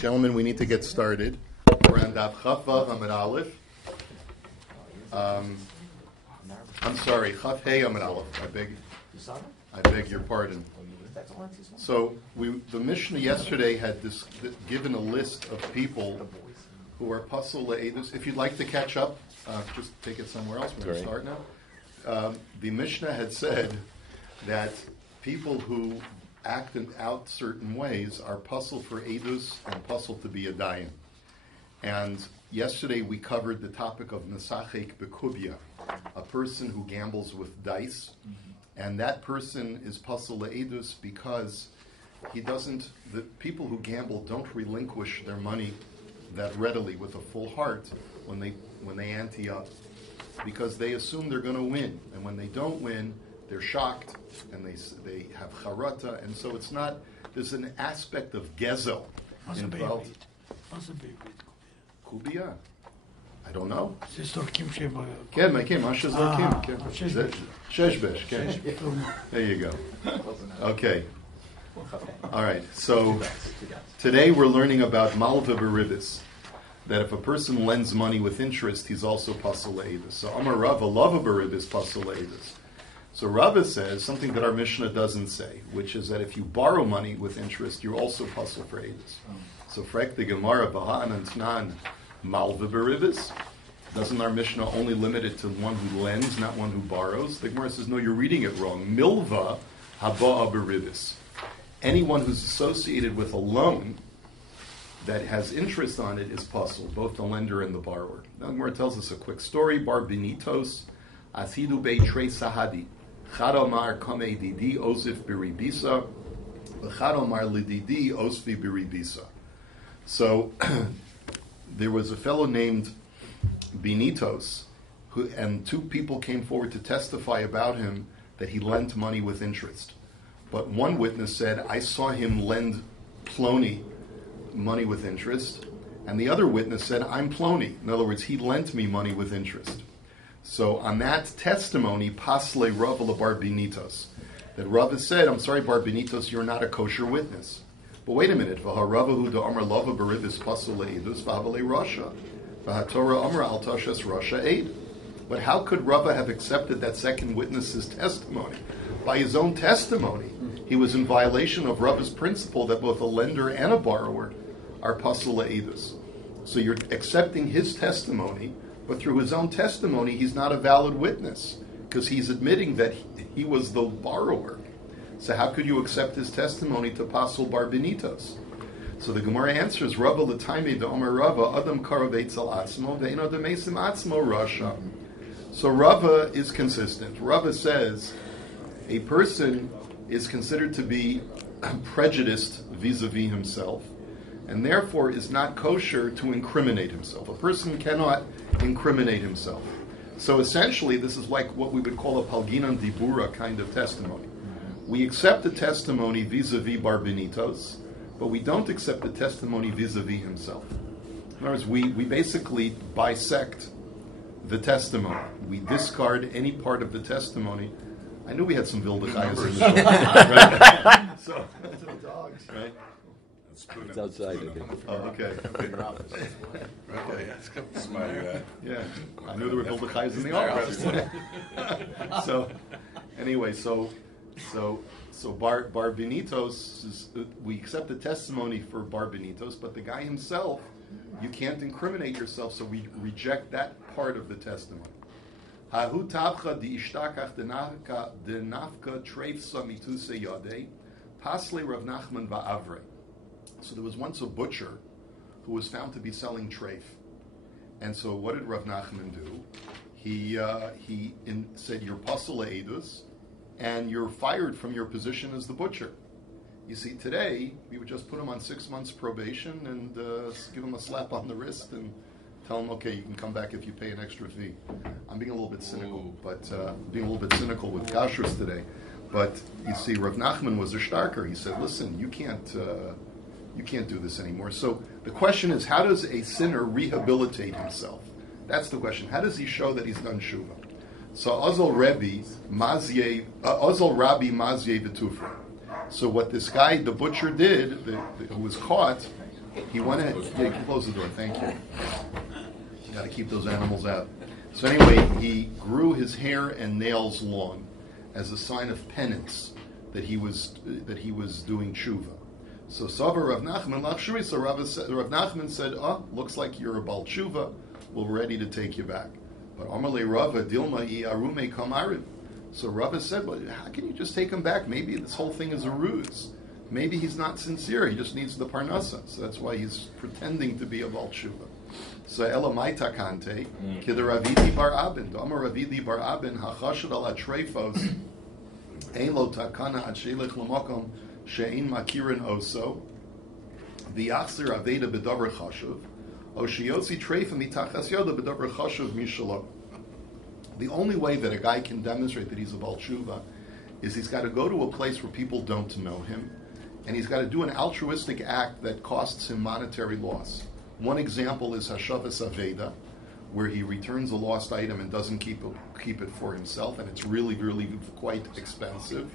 Gentlemen, we need to get started. We're on Daf Chaf Vav Amud Aleph. I'm sorry, Chaf Hey Amud Aleph. I beg your pardon. So the Mishnah yesterday had given a list of people who are pasul le'edus. If you'd like to catch up, just take it somewhere else. We're going to start now. The Mishnah had said that people who act out certain ways are pasul for edus and pasul to be a dayan. And yesterday we covered the topic of nesachek bekubya, a person who gambles with dice, and that person is pasul le'edus because the people who gamble don't relinquish their money that readily with a full heart when they ante up, because they assume they're going to win, and when they don't win, they're shocked, and they have charata, and so it's not. There's an aspect of gezel involved. Kubia, I don't know. There you go. Okay. All right. So today we're learning about malva beribis. That if a person lends money with interest, he's also pasul le'edus. So Amar Rava lava beribis pasul le'edus. So Rabbi says something that our Mishnah doesn't say, which is that if you borrow money with interest, you're also pasul for edus. So frek the Gemara v'ha'anan tnan malva beribis. Doesn't our Mishnah only limit it to one who lends, not one who borrows? The Gemara says, no, you're reading it wrong. Milva haba'a beribis. Anyone who's associated with a loan that has interest on it is pasul, both the lender and the borrower. Now the Gemara tells us a quick story. Bar binitos asidu bei trei sahadi. Chad omar kamei didi osif biribisa, v'chad omar lididi osfi biribisa. So there was a fellow named Binitos, and two people came forward to testify about him that he lent money with interest. But one witness said, I saw him lend Ploni money with interest, and the other witness said, I'm Ploni. In other words, he lent me money with interest. So on that testimony, pasle Rava lebar Binitos, that Rava said, I'm sorry, Bar Binitos, you're not a kosher witness. But wait a minute, v'haravahu da'amar lava beribis pasul le'edus v'havale rasha, v'hatorah amar al tashas rasha eid. But how could Rava have accepted that second witness's testimony? By his own testimony, he was in violation of Rava's principle that both a lender and a borrower are pasul le'edus. So you're accepting his testimony, but through his own testimony, he's not a valid witness, because he's admitting that he was the borrower. So how could you accept his testimony to pasul bar binitos? So the Gemara answers, Rava l'taimei da'omer Rava adam karav eitzel atzmo ve'eno demesim atzmo rasha. So Rava is consistent. Rava says a person is considered to be prejudiced vis-a-vis himself, and therefore is not kosher to incriminate himself. A person cannot incriminate himself. So essentially, this is like what we would call a palginan dibura kind of testimony. We accept the testimony vis-a-vis bar binitos, but we don't accept the testimony vis-a-vis himself. In other words, we basically bisect the testimony. We discard any part of the testimony. I knew we had some Vildachayas in the show. Right? So, right? It's outside, I think. Oh, okay. Yeah, I knew there were Vildachayas in the office. So, anyway, so Bar Binitos, we accept the testimony for Bar Binitos, but the guy himself, you can't incriminate yourself, so we reject that part of the testimony. Hahu tabcha di ishtakach denafka treifsa mituse yadei, pasle Rav Nachman va'avrei. So there was once a butcher who was found to be selling treif. And so what did Rav Nachman do? He said, you're pasul le'edus, and you're fired from your position as the butcher. You see, today, we would just put him on 6 months probation and give him a slap on the wrist and tell him, okay, you can come back if you pay an extra fee. I'm being a little bit cynical, with kashrus today. But you see, Rav Nachman was a starker. He said, listen, you can't do this anymore. So the question is, how does a sinner rehabilitate himself? That's the question. How does he show that he's done shuvah? So Azal Rabbi Mazye v'tufra. So what this guy, the butcher, did, who was caught, he went ahead. Yeah, close the door. Thank you. You got to keep those animals out. So anyway, he grew his hair and nails long as a sign of penance that he was doing tshuva. So Savar Rav Nachman Lachshuri. So Rav Nachman said, "Oh, looks like you're a bal tshuva. We're ready to take you back." But Amalei Rava Dilma Iarume Kamarim. So Rava said, "Well, how can you just take him back? Maybe this whole thing is a ruse. Maybe he's not sincere. He just needs the parnasa. So that's why he's pretending to be a bal tshuva." So Elamai Takante, Kida Ravidi Bar Abin, Dama Ravidi Bar Abin, Hachashad ala Trefos, Ein lo takana ad shelich l'makom she'ein makirin oso, v'yachzir aveda b'davar chashuv, o sheyotzi trefa mitachas yoda b'davar chashuv mishalo. The only way that a guy can demonstrate that he's a bal tshuva is he's got to go to a place where people don't know him, and he's got to do an altruistic act that costs him monetary loss. One example is Hashavas Aveda, where he returns a lost item and doesn't keep it for himself, and it's really, really quite expensive.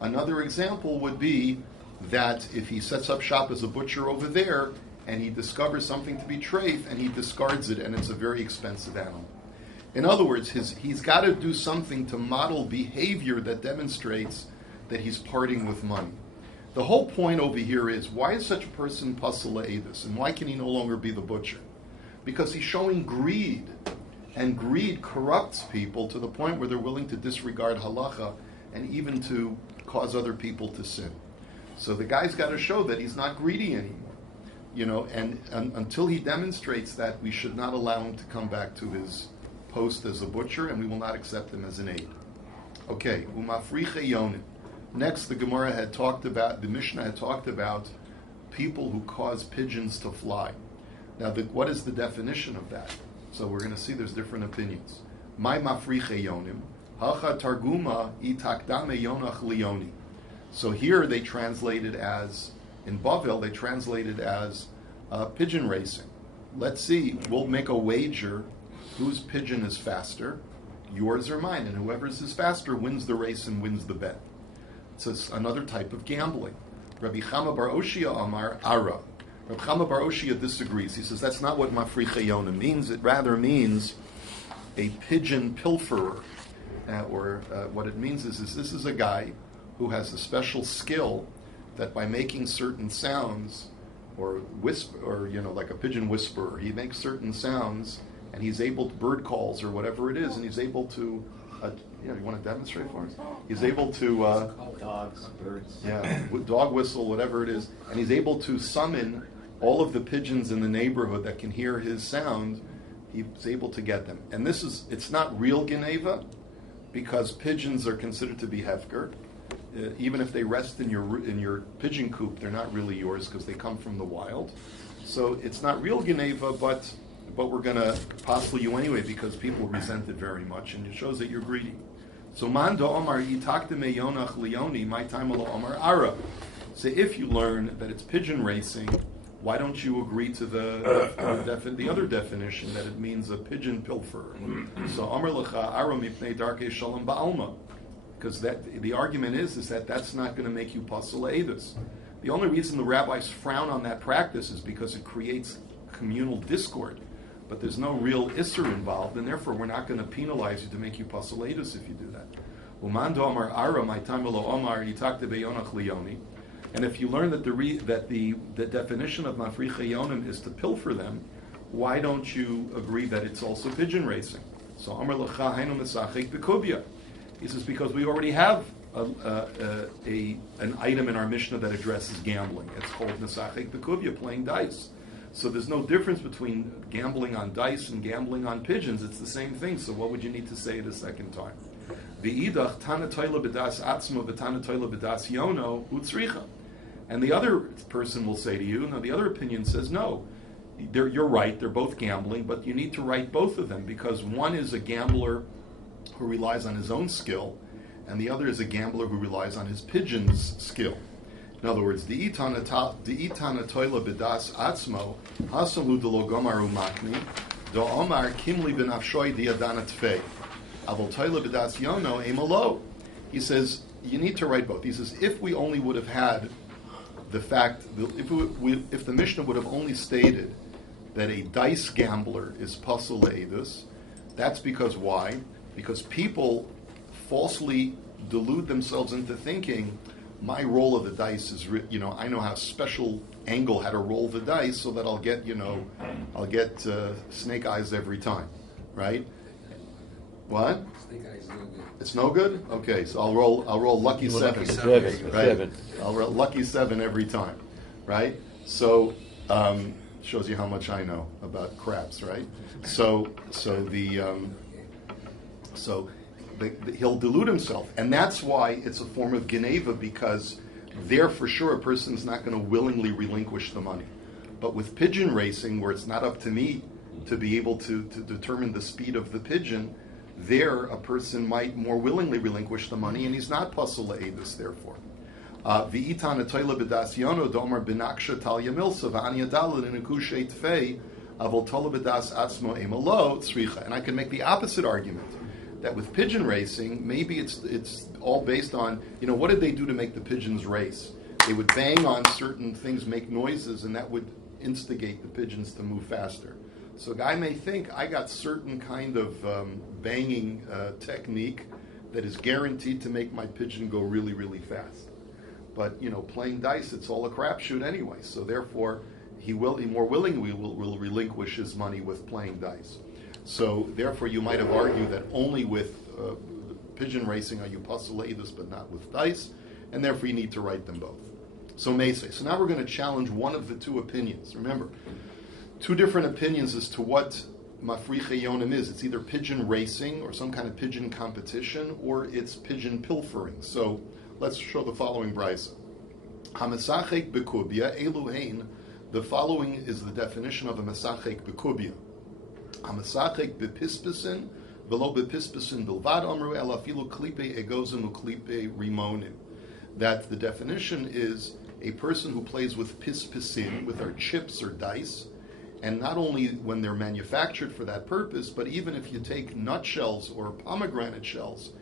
Another example would be that if he sets up shop as a butcher over there, and he discovers something to be treif, and he discards it, and it's a very expensive animal. In other words, he's got to do something to model behavior that demonstrates that he's parting with money. The whole point over here is, why is such a person pasula edus, and why can he no longer be the butcher? Because he's showing greed, and greed corrupts people to the point where they're willing to disregard halacha and even to cause other people to sin. So the guy's got to show that he's not greedy anymore, and until he demonstrates that, we should not allow him to come back to his post as a butcher, and we will not accept him as an aid. Okay, umafriche yonim. Next, the Mishnah had talked about people who cause pigeons to fly. Now, what is the definition of that? So we're going to see there's different opinions. My mafriche yonim, hacha targuma itakdame yonach lioni. So here they translated as, in Bavel, they translated as pigeon racing. Let's see, we'll make a wager whose pigeon is faster, yours or mine, and whoever's is faster wins the race and wins the bet. It's another type of gambling. Rabbi Chama bar Oshia Amar Ara. Rabbi Chama bar Oshia disagrees. He says that's not what mafriche yonim means. It rather means a pigeon pilferer. What it means is this is a guy who has a special skill that by making certain sounds, or whisper, or like a pigeon whisperer, he makes certain sounds, and he's able to, bird calls or whatever it is, and he's able to. You want to demonstrate for us? He's able to dogs, birds. Yeah, dog whistle, whatever it is, and he's able to summon all of the pigeons in the neighborhood that can hear his sound. He's able to get them, and it's not real Geneva, because pigeons are considered to be hefker. Even if they rest in your pigeon coop, they're not really yours because they come from the wild. So it's not real Geneva, but we're going to possibly you anyway because people resent it very much, and it shows that you're greedy. So mando omar yitakte me yonach leoni, my time alo omar ara. So if you learn that it's pigeon racing, why don't you agree to the other definition that it means a pigeon pilferer? So omar lecha ara mipnei darkei shalom ba'alma, because the argument is that that's not going to make you pasal edus. The only reason the rabbis frown on that practice is because it creates communal discord. But there's no real isser involved, and therefore we're not going to penalize you to make you pasalatus if you do that. And if you learn that the definition of mafriche yonim is to pilfer them, why don't you agree that it's also pigeon racing? So Amar Lecha Hainu Mesachek Bekubya. He says because we already have an item in our Mishnah that addresses gambling. It's called Mesachek Bekubya, playing dice. So there's no difference between gambling on dice and gambling on pigeons. It's the same thing. So what would you need to say it a second time? V'idach tana toila b'das atzmo v'tana toila b'das yono utzricha. And the other person will say to you, no, the other opinion says, no, you're right, they're both gambling, but you need to write both of them because one is a gambler who relies on his own skill, and the other is a gambler who relies on his pigeon's skill. In other words, the itana toila b'das atzmo hasalu delo gomaru makni do omar kimli b'nafshoi diadana tfei avol toila b'das yono emalo. He says you need to write both. He says if we only would have had the fact that if the Mishnah would have only stated that a dice gambler is pasul le'edus, that's because why? Because people falsely delude themselves into thinking my roll of the dice is, I know how special angle how to roll the dice so that I'll get snake eyes every time, right? What? Snake eyes no good. It's no good? Okay, so I'll roll lucky seven. Right? I'll roll lucky 7 every time, right? So shows you how much I know about craps, right? So he'll delude himself, and that's why it's a form of geneva, because there for sure a person's not going to willingly relinquish the money. But with pigeon racing, where it's not up to me to be able to determine the speed of the pigeon, there a person might more willingly relinquish the money, and he's not pasul le'edus therefore. V'itan atoila b'das yono domer b'naksha talya milsa v'ani adalad in a kushay tfei avol tola b'das atzmo emalo tzricha. And I can make the opposite argument, that with pigeon racing, maybe it's all based on, what did they do to make the pigeons race? They would bang on certain things, make noises, and that would instigate the pigeons to move faster. So a guy may think, I got certain kind of banging technique that is guaranteed to make my pigeon go really, really fast. But, playing dice, it's all a crapshoot anyway. So therefore, he more willingly will relinquish his money with playing dice. So therefore, you might have argued that only with pigeon racing are you pasul le'edus, but not with dice, and therefore you need to write them both. So Meisei. So now we're going to challenge one of the two opinions. Remember, two different opinions as to what mafriche yonim is. It's either pigeon racing or some kind of pigeon competition, or it's pigeon pilfering. So let's show the following brisa. Hamasachek bekubia eluhein. The following is the definition of a masachek bekubia. Hamasachek bepispisin velo bepispisin bilvad amru el afilu klipe egozim uklipe rimonim. That the definition is a person who plays with pispisin, with our chips or dice, and not only when they're manufactured for that purpose, but even if you take nutshells or pomegranate shells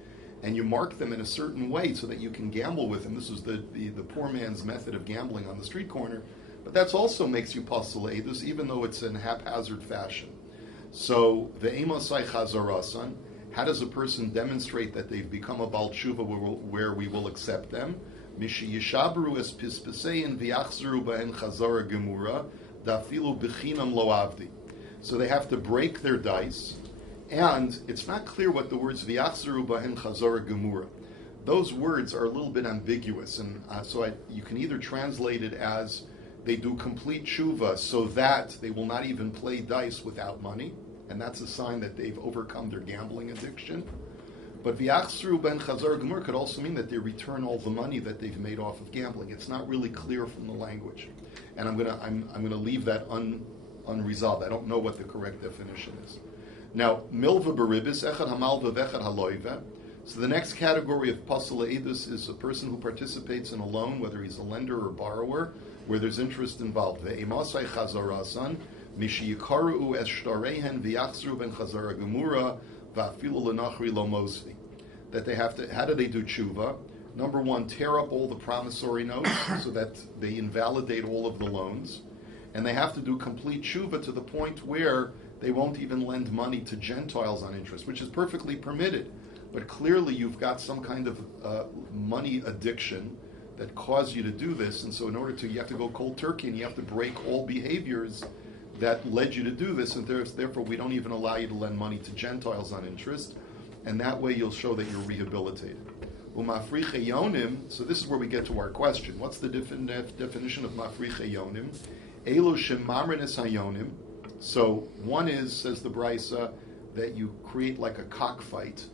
and you mark them in a certain way so that you can gamble with them. This is the poor man's method of gambling on the street corner, but that also makes you pasul le'edus, even though it's in haphazard fashion. So the emosai chazarasan, how does a person demonstrate that they've become a bal tshuva where we will accept them? Mishi yishabru es pispesein v'yachzeru b'hen chazara gemura dafilu b'chinam lo avdi. So they have to break their dice, and it's not clear what the words v'yachzeru b'hen chazara gemura. Those words are a little bit ambiguous, and you can either translate it as they do complete tshuva so that they will not even play dice without money, and that's a sign that they've overcome their gambling addiction. But v'yachzru ben chazar gemur could also mean that they return all the money that they've made off of gambling. It's not really clear from the language, and I'm gonna leave that unresolved. I don't know what the correct definition is. Now, milva beribis echad hamalva vechad haloiva. So the next category of pasul le'edus is a person who participates in a loan, whether he's a lender or borrower, where there's interest involved. Ve'emasai chazarasan mishi yikaru es shtarehen v'yachzru ben chazara gemura va'afilu lenachri lo mosvi. That they have to. How do they do tshuva? Number one, tear up all the promissory notes so that they invalidate all of the loans, and they have to do complete tshuva to the point where they won't even lend money to Gentiles on interest, which is perfectly permitted. But clearly you've got some kind of money addiction that caused you to do this, and so in order to, you have to go cold turkey, and you have to break all behaviors that led you to do this, and therefore we don't even allow you to lend money to Gentiles on interest, and that way you'll show that you're rehabilitated. Umafriche yonim, so this is where we get to our question. What's the definition of mafriche yonim? Elo shemamrenes hayonim. So one is, says the brisa, that you create like a cockfight,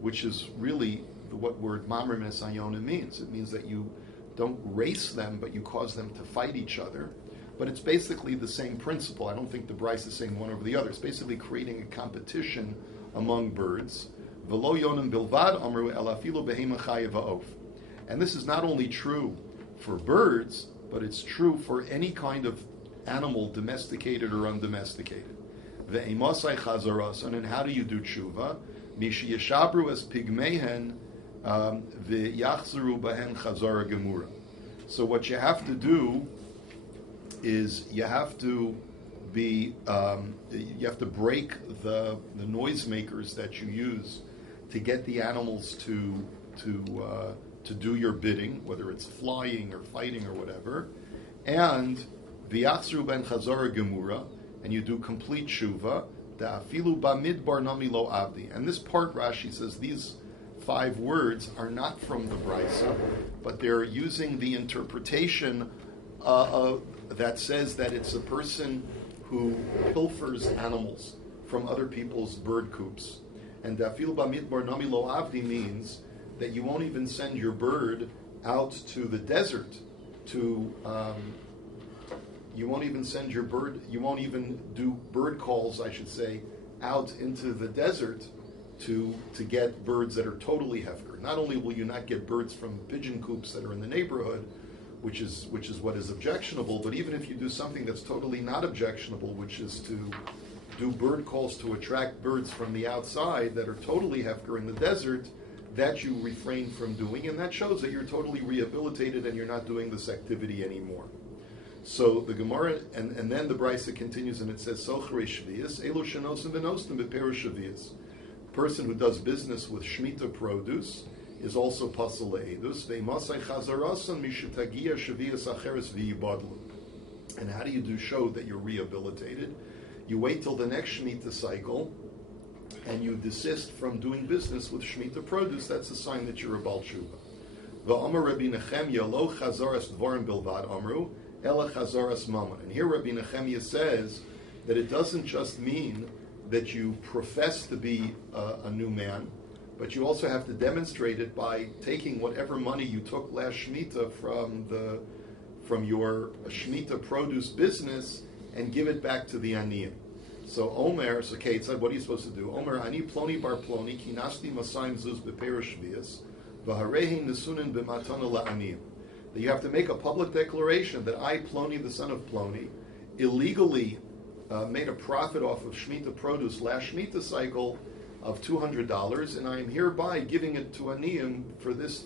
which is really what word mamrenes hayonim means. It means that you don't race them, but you cause them to fight each other. But it's basically the same principle. I don't think the brisa is saying one over the other. It's basically creating a competition among birds. V'lo yonim bilvad amru el afilu behema chaya va'of. And this is not only true for birds, but it's true for any kind of animal, domesticated or undomesticated. Ve'emosai chazarasan, and how do you do tshuva? Mishi yeshabru es pigmehen v'yachzeru bahen chazara gemura. So what you have to do is you have to break the noisemakers that you use to get the animals to do your bidding, whether it's flying or fighting or whatever, and v'yachzru ben chazara gemura, and you do complete shuva. Da'afilu bamidbar nami lo avdi. And this part, Rashi says, these 5 words are not from the Brisa, but they're using the interpretation that says that it's a person who pilfers animals from other people's bird coops. And da'afilu bamidbar nami lo avdi means that you won't even send your bird out to the desert to. You won't even send your bird. You won't even do bird calls, I should say, out into the desert to get birds that are totally hefker. Not only will you not get birds from pigeon coops that are in the neighborhood, which is what is objectionable, but even if you do something that's totally not objectionable, which is to do bird calls to attract birds from the outside that are totally hefker in the desert, that you refrain from doing, and that shows that you're totally rehabilitated and you're not doing this activity anymore. So the Gemara, and then the Brisa continues and it says, Sochrei Shvius, Elo Shenosim V'Nostim B'Perush Shvius. Person who does business with Shemitah produce is also Pasal Le'edus, Ve'masai Chazarasan Mishitagia Shvius Acheres V'Yibadlu. And how do you show that you're rehabilitated? You wait till the next Shemitah cycle, and you desist from doing business with Shemitah produce. That's a sign that you're a Baal Tshuva. V'Amar Rabbi Nechemya Lo Chazaras Dvarim Bilvad Amru Ela Chazaras Mammon. And here Rabbi Nechemya says that it doesn't just mean that you profess to be a new man, but you also have to demonstrate it by taking whatever money you took last Shemitah from your Shemitah produce business and give it back to the Aniyim. So Omer, so Kate said, what are you supposed to do? Omer, Ani Ploni Bar Ploni, Kinasti Masayim Zuz Beperush Shvius, V'Harehin Nesunin B'Matana La'aniyim. That you have to make a public declaration that I, Ploni, the son of Ploni, illegally made a profit off of Shemitah produce last Shemitah cycle of $200, and I am hereby giving it to Aniyim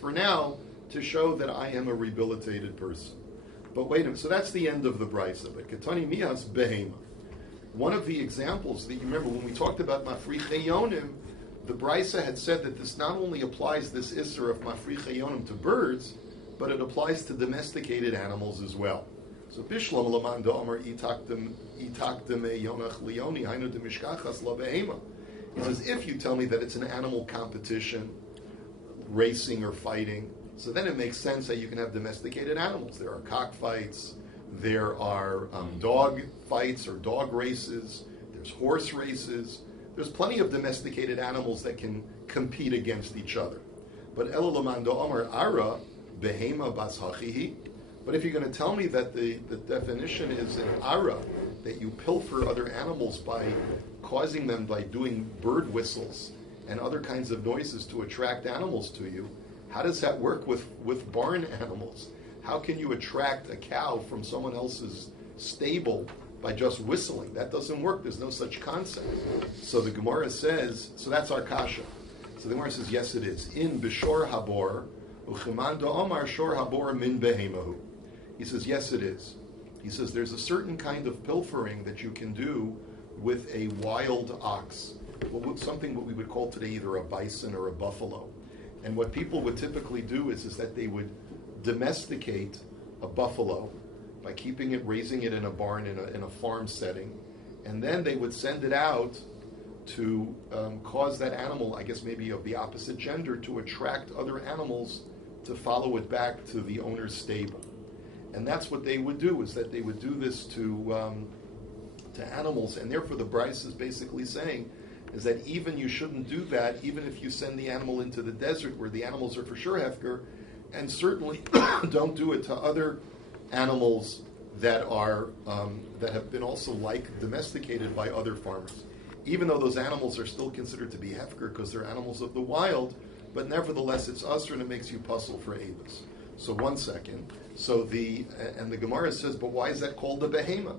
for now to show that I am a rehabilitated person. But wait a minute, so that's the end of the Brisa. But Ketani Mihas Behema. One of the examples that you remember when we talked about Mafriche Yonim, the Brisa had said that this not only applies this Isser of Mafriche Yonim to birds, but it applies to domesticated animals as well. So Bishlam Laman Domer Itakdem Yonach Leoni Hainu de Mishkachas La Behema. He says, if you tell me that it's an animal competition, racing or fighting, so then it makes sense that you can have domesticated animals. There are cockfights, there are dog fights or dog races, there's horse races, there's plenty of domesticated animals that can compete against each other. But Elalamando Amar Ara Behema Bas Hachihi. But if you're going to tell me that the definition is an Ara, that you pilfer other animals by causing them by doing bird whistles and other kinds of noises to attract animals to you, how does that work with barn animals? How can you attract a cow from someone else's stable by just whistling? That doesn't work. There's no such concept. So the Gemara says, so that's our kasha. So the Gemara says, yes, it is. In Bishor Habor, Uchiman Omar Shor Habor Min Behemahu. He says, yes, it is. He says, there's a certain kind of pilfering that you can do with a wild ox. Something what we would call today either a bison or a buffalo. And what people would typically do is that they would domesticate a buffalo by keeping it, raising it in a barn in a farm setting, and then they would send it out to cause that animal, I guess maybe of the opposite gender, to attract other animals to follow it back to the owner's stable. And that's what they would do, is that they would do this to animals, and therefore the Bryce is basically saying is that even you shouldn't do that, even if you send the animal into the desert where the animals are for sure hefker, and certainly don't do it to other animals that are that have been also domesticated by other farmers. Even though those animals are still considered to be hefker because they're animals of the wild, but nevertheless it's usher and it makes you puzzle for Avis. So 1 second. So the Gemara says, but why is that called a behema?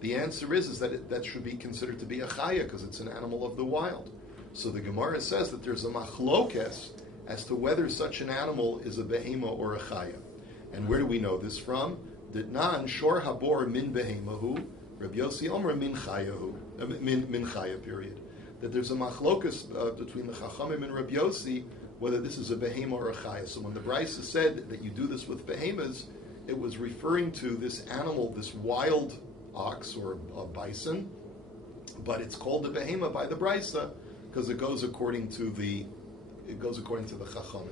The answer is that that should be considered to be a chaya because it's an animal of the wild. So the Gemara says that there's a machlokes as to whether such an animal is a behema or a chaya. And where do we know this from? Ditnan shor habor min behemahu, Rabbi Yossi Omer min chayahu, min chaya, period. That there's a machlokus between the Chachamim and Rabbi Yossi whether this is a behema or a chaya. So when the Brisa said that you do this with behemas, it was referring to this animal, this wild ox or a bison, but it's called a behema by the Brisa because it goes according to the Chachamim.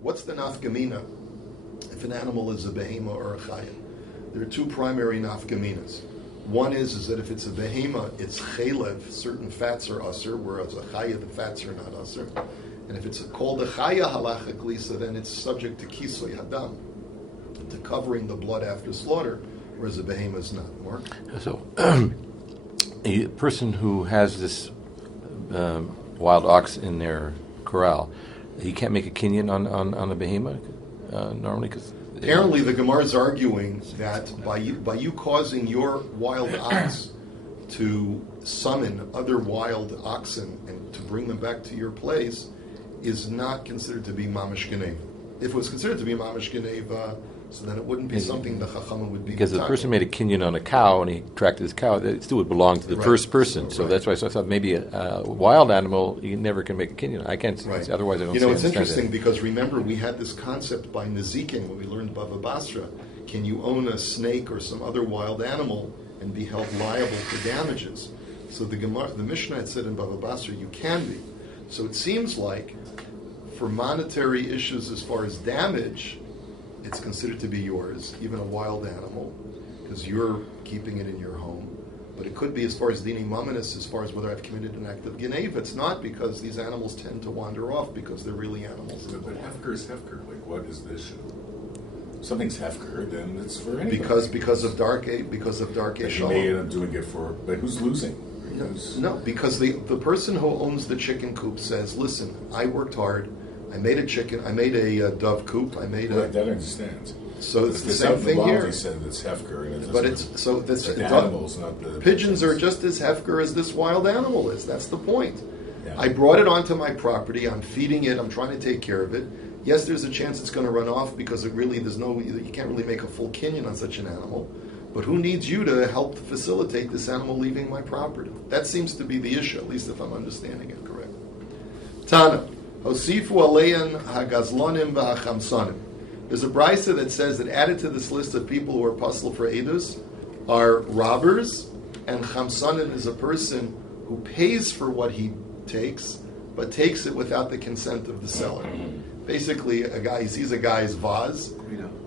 What's the nafkamina if an animal is a behema or a chaya? There are two primary nafkaminas. One is that if it's a behema, it's chaylev, certain fats are usher, whereas a chaya, the fats are not usher. And if it's called a chaya halachically, so then it's subject to kisoy hadam, to covering the blood after slaughter, whereas a behema is not. Mark? So, a person who has this wild ox in their corral, he can't make a kinyan on the behema normally? Cause apparently, the Gemara is arguing that by you causing your wild ox to summon other wild oxen and to bring them back to your place is not considered to be mamash geneva. If it was considered to be mamash geneva, so then it wouldn't be something the chachamim would be. Because if the person made a kinyan on a cow and he tracked his cow, it still would belong to the first person. So that's why I thought maybe a wild animal you never can make a kinyan. I can't. Right. Otherwise, I don't. It's interesting because remember we had this concept by Nezikin when we learned Bava Basra. Can you own a snake or some other wild animal and be held liable for damages? So the Mishnah had said in Bava Basra you can be. So it seems like for monetary issues as far as damage, it's considered to be yours, even a wild animal, because you're keeping it in your home. But it could be as far as dini mamanis, as far as whether I've committed an act of geneva. It's not, because these animals tend to wander off because they're really animals. But hefker is hefker. Like, what is the issue? Something's hefker, then it's for anybody. Because of dark shalom. He may end up doing it for, but who's losing? No, because the person who owns the chicken coop says, "Listen, I worked hard. I made a chicken. I made a dove coop. I made a." That I understand. So it's the same thing here. Said it's hefker, and but it's so that's the animals, not the pigeons are just as hefker as this wild animal is. That's the point. Yeah. I brought it onto my property. I'm feeding it. I'm trying to take care of it. Yes, there's a chance it's going to run off because you can't really make a full kinyan on such an animal. But who needs you to help facilitate this animal leaving my property? That seems to be the issue, at least if I'm understanding it correct. Tana, Hosifu aleyan hagazlonim v'hachamsanim. There's a brisa that says that added to this list of people who are puzzle for edus are robbers, and chamsanim is a person who pays for what he takes, but takes it without the consent of the seller. Basically, a guy, he sees a guy's vase,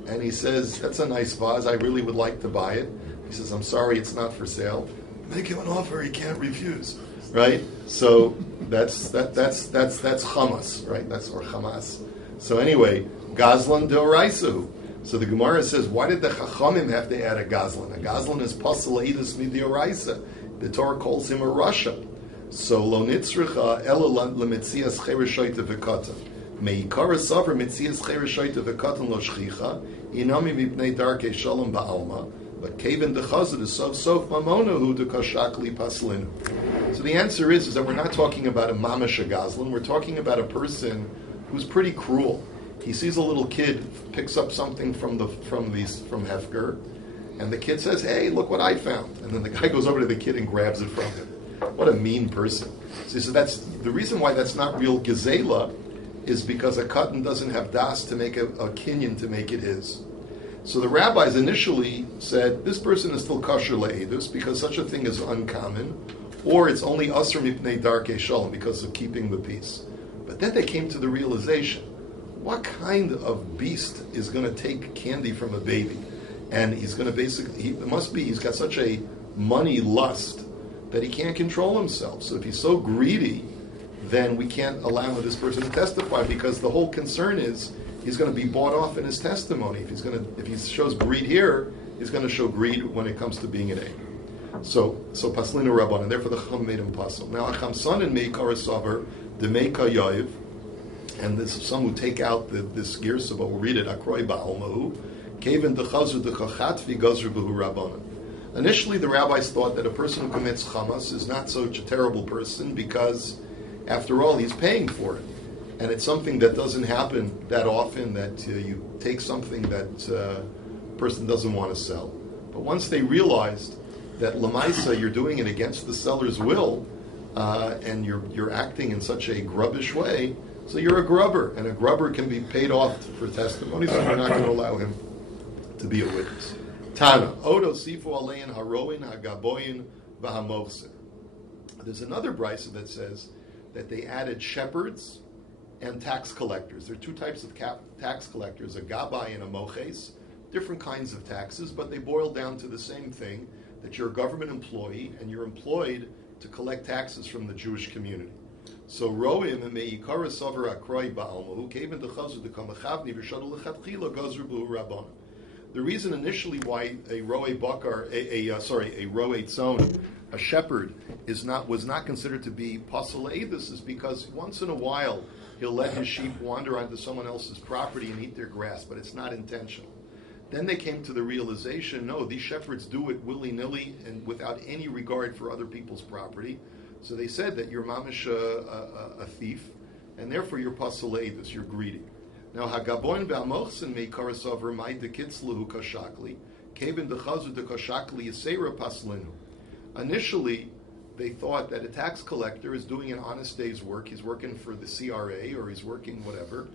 and he says, "That's a nice vase. I really would like to buy it." He says, "I'm sorry, it's not for sale." Make him an offer he can't refuse, right? So that's chamas, right? That's or chamas. So anyway, gazlan deoraisu. So the Gemara says, why did the chachamim have to add a gazlan? A gazlan is pasal edus midioraisa. The Torah calls him a rasha. So lo nitzricha ela lemitzias chereshoyte v'katan. Meikara savar mitzias chereshoyte v'katan lo shchicha inami mipnei darkei shalom ba'alma. But kaven dechazed is sof mamonahu dekashakli paslinu. So the answer is that we're not talking about a mamash gazlan. We're talking about a person who's pretty cruel. He sees a little kid, picks up something from Hefker, and the kid says, "Hey, look what I found!" And then the guy goes over to the kid and grabs it from him. What a mean person! So that's the reason why that's not real gezela, is because a katan doesn't have das to make a kinyan to make it his. So the rabbis initially said this person is still kosher le'edus because such a thing is uncommon, or it's only asr mipnei darkei shalom because of keeping the peace. But then they came to the realization: what kind of beast is going to take candy from a baby? And he's going to he's got such a money lust that he can't control himself. So if he's so greedy, then we can't allow this person to testify because the whole concern is he's going to be bought off in his testimony. If he shows greed here, he's going to show greed when it comes to being an aid. So paslinu rabban, and therefore the chacham made him pasal. Now a chamsan and meikar savar demeika yayiv. And this, some who take out this girsa, but we'll read it. Akroi ba'almahu, kaven dechazu dekachatvi gazru b'hu rabbanan. Initially, the rabbis thought that a person who commits chamas is not such a terrible person because, after all, he's paying for it. And it's something that doesn't happen that often, that you take something that a person doesn't want to sell. But once they realized that Lamaisa, you're doing it against the seller's will, and you're acting in such a grubbish way, so you're a grubber, and a grubber can be paid off for testimony, so we're not going to allow him to be a witness. Tana, Odo Sifu Alein Haroin Hagaboyin Vahamochsin. There's another brisa that says that they added shepherds and tax collectors. There are two types of tax collectors, a gabai and a moches, different kinds of taxes, but they boil down to the same thing, that you're a government employee and you're employed to collect taxes from the Jewish community. So Roim meikara savar akroi ba'alma who came into chazur to come achavni v'shadu lechatchila gazru b'hu rabbana. The reason initially why a roe bakar, a roe tzon, a shepherd, was not considered to be pasal edus is because once in a while he'll let his sheep wander onto someone else's property and eat their grass, but it's not intentional. Then they came to the realization, no, these shepherds do it willy-nilly and without any regard for other people's property. So they said that you're mamish a thief, and therefore you're pasal edus, you're greedy. Now, hagaboin ba'amochsen me karasover mai de kitzlahu kashakli, kevin de chazu de kashakli yisera paslinu. Initially, they thought that a tax collector is doing an honest day's work. He's working for the CRA or he's working whatever,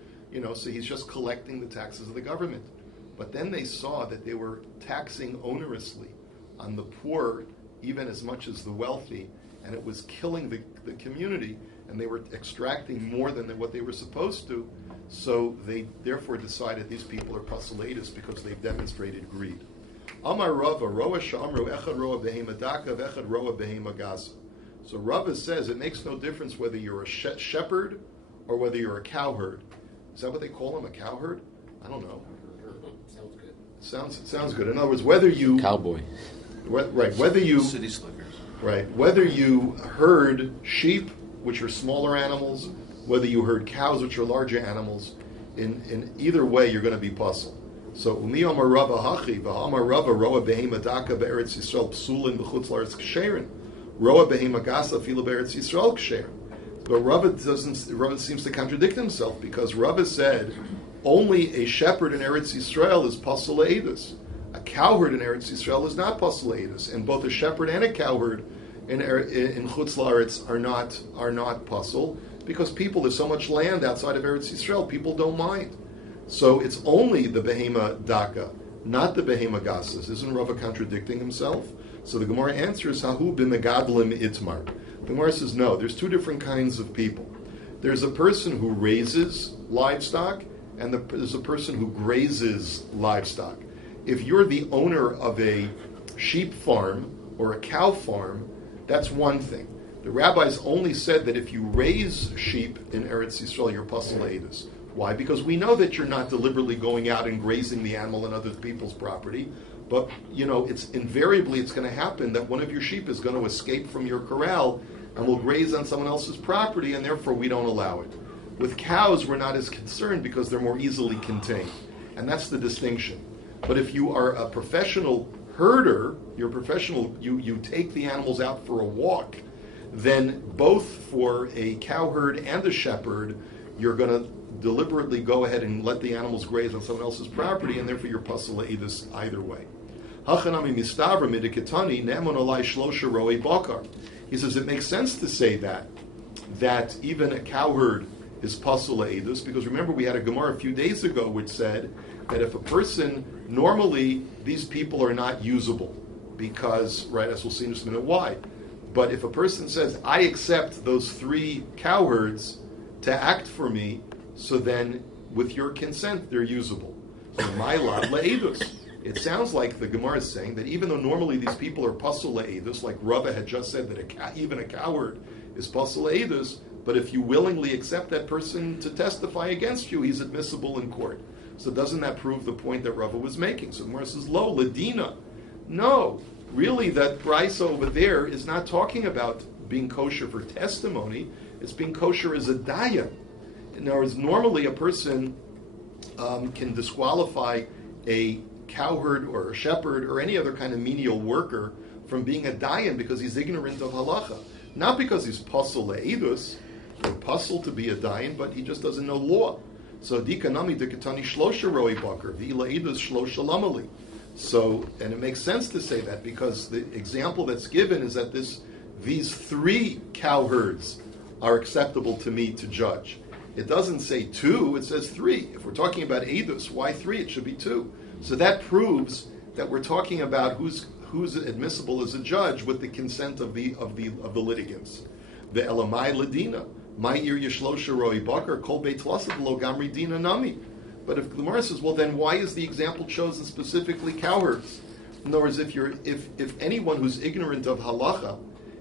so he's just collecting the taxes of the government. But then they saw that they were taxing onerously on the poor, even as much as the wealthy, and it was killing the community, and they were extracting more than what they were supposed to. So they therefore decided these people are pasaladis because they've demonstrated greed. Amar Rava, Roa Shamru, Echad Roa Behema Daka, Echad Roa Behema Gaza. So Rava says it makes no difference whether you're a shepherd or whether you're a cowherd. Is that what they call him, a cowherd? I don't know. Sounds good. Sounds good. In other words, whether you Cowboy. Whether you City slickers. Right, whether you herd sheep, which are smaller animals, whether you herd cows, which are larger animals, in either way, you're going to be puzzled. So, Umi Amar Rava Hachi, V'Amar Rava Roa Behema Daka Be'eretz Yisrael Psulin B'chutz La'aretz Ksherin, Roa Behema Gasa Fila Be'eretz Yisrael Ksherin. But Rava seems to contradict himself because Rava said only a shepherd in Eretz Yisrael is Pasal Eidus. A cowherd in Eretz Yisrael is not Pasal Eidus, and both a shepherd and a cowherd in Chutz La'aretz are not Pasal. Because there's so much land outside of Eretz Yisrael, people don't mind. So it's only the Behema Daka, not the Behema Gasas. Isn't Rava contradicting himself? So the Gemara answers, Hahu b'megadlim itmar. The Gemara says, no, there's two different kinds of people. There's a person who raises livestock, and there's a person who grazes livestock. If you're the owner of a sheep farm or a cow farm, that's one thing. The rabbis only said that if you raise sheep in Eretz Yisrael, you're pasal edus. Why? Because we know that you're not deliberately going out and grazing the animal on other people's property, but it's invariably it's going to happen that one of your sheep is going to escape from your corral and will graze on someone else's property, and therefore we don't allow it. With cows, we're not as concerned because they're more easily contained, and that's the distinction. But if you are a professional herder, you're a professional, you take the animals out for a walk, then both for a cowherd and a shepherd, you're going to deliberately go ahead and let the animals graze on someone else's property, and therefore you're pasal edus either way. He says it makes sense to say that even a cowherd is pasal edus, because remember we had a Gemara a few days ago which said that if a person, normally these people are not usable, because, right, as we'll see in just a minute why. But if a person says, I accept those 3 cowherds to act for me, so then with your consent, they're usable. So my lad le'edus. It sounds like the Gemara is saying that even though normally these people are pasal le'edus, like Rava had just said that even a cowherd is pasal le'edus, but if you willingly accept that person to testify against you, he's admissible in court. So doesn't that prove the point that Rava was making? So the Gemara says, lo, ladina. No. Really, that brisa over there is not talking about being kosher for testimony. It's being kosher as a dayan. In other words, normally a person can disqualify a cowherd or a shepherd or any other kind of menial worker from being a dayan because he's ignorant of halacha. Not because he's pasal le'edus, He's puzzled to be a dayan, but he just doesn't know law. So dikanami dekatani shlosha roi bakar v'ila idus shlosha lamali. So, and it makes sense to say that because the example that's given is that these 3 cowherds are acceptable to me to judge. It doesn't say 2, it says 3. If we're talking about edus, why 3? It should be 2. So that proves that we're talking about who's admissible as a judge with the consent of the litigants. The elamai ladina, my ir yishlosha roi bakar kol beit lasav lo gamri dina nami. But if the Gemara says, well, then why is the example chosen specifically cowherds? In other words, if anyone who's ignorant of halacha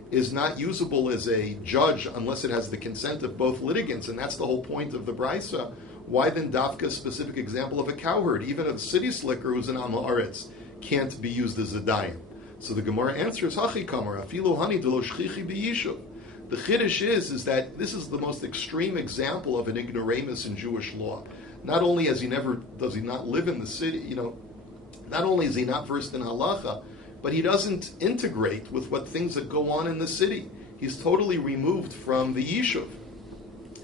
is not usable as a judge unless it has the consent of both litigants, and that's the whole point of the brisa, why then dafka a specific example of a cowherd? Even a city slicker who's an am haaretz can't be used as a dayan. So the Gemara answers, Hachi kamar, afilu hani de lo shchichi b'yishuv. The chiddush is that this is the most extreme example of an ignoramus in Jewish law. Not only does he not live in the city, not only is he not versed in halacha, but he doesn't integrate with what things that go on in the city. He's totally removed from the yishuv.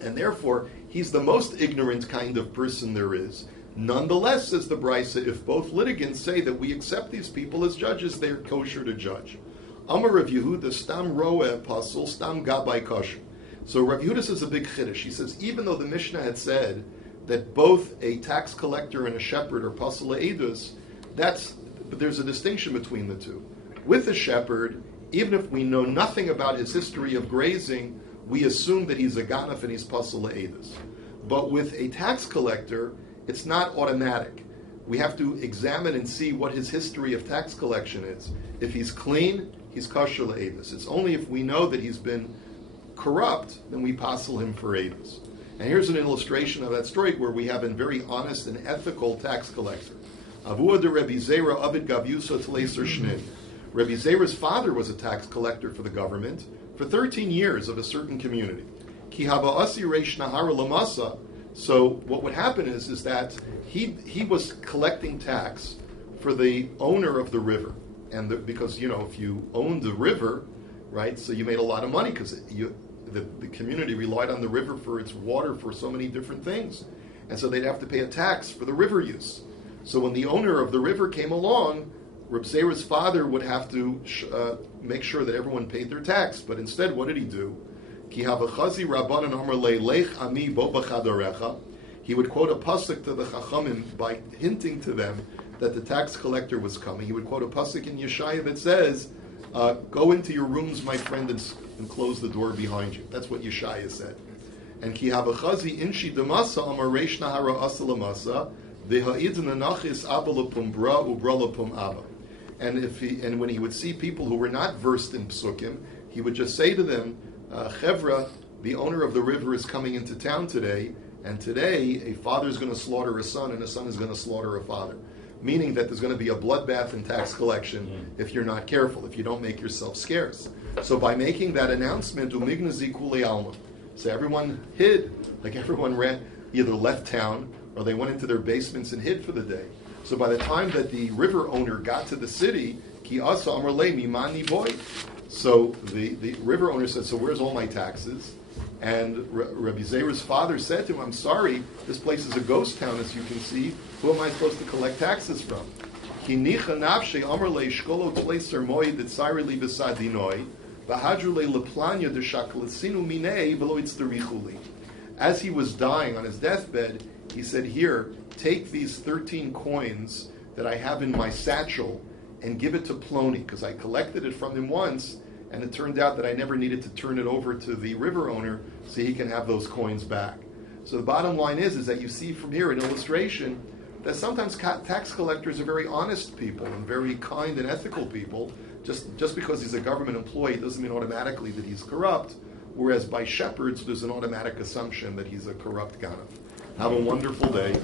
And therefore, he's the most ignorant kind of person there is. Nonetheless, says the Brisa, if both litigants say that we accept these people as judges, they're kosher to judge. Amar Rav Yehuda, stam roeh pasul, stam gabay kosher. So Rav Yehuda says a big chiddush. He says, even though the Mishnah had said that both a tax collector and a shepherd are pasul edus, but there's a distinction between the two. With a shepherd, even if we know nothing about his history of grazing, we assume that he's a ganaf and he's pasul edus. But with a tax collector, it's not automatic. We have to examine and see what his history of tax collection is. If he's clean, he's kosher le'edus. It's only if we know that he's been corrupt, then we pasul him for edus. And here's an illustration of that story where we have a very honest and ethical tax collector. Avua de Rabbi Zera Abid Gavyusa Tleiser Shnin. Rabbi Zera's father was a tax collector for the government for 13 years of a certain community. Ki haba asi reish nahara lamasa. So what would happen is that he was collecting tax for the owner of the river, and because if you owned the river, right, so you made a lot of money because the community relied on the river for its water for so many different things, and so they'd have to pay a tax for the river use. So when the owner of the river came along, Reb Zera's father would have to make sure that everyone paid their tax. But instead, what did he do? He would quote a pasuk to the chachamim by hinting to them that the tax collector was coming. He would quote a pasuk in Yeshaya that says, "Go into your rooms, my friend, and close the door behind you." That's what Yeshaya said. And ki havachazi inshi demasa amar reish nahara asalamasa. And when he would see people who were not versed in psukim, he would just say to them, Chevra, the owner of the river is coming into town today, and today a father is going to slaughter a son, and a son is going to slaughter a father. Meaning that there's going to be a bloodbath in tax collection if you're not careful, if you don't make yourself scarce. So by making that announcement, so everyone hid, like everyone either left town, or they went into their basements and hid for the day. So by the time that the river owner got to the city, so the river owner said, so where's all my taxes? And Rabbi Zera's father said to him, I'm sorry, this place is a ghost town, as you can see. Who am I supposed to collect taxes from? As he was dying on his deathbed, he said, here, take these 13 coins that I have in my satchel and give it to Plony, because I collected it from him once, and it turned out that I never needed to turn it over to the river owner so he can have those coins back. So the bottom line is that you see from here an illustration that sometimes tax collectors are very honest people and very kind and ethical people. Just because he's a government employee doesn't mean automatically that he's corrupt, whereas by shepherds there's an automatic assumption that he's a corrupt ganef. Have a wonderful day.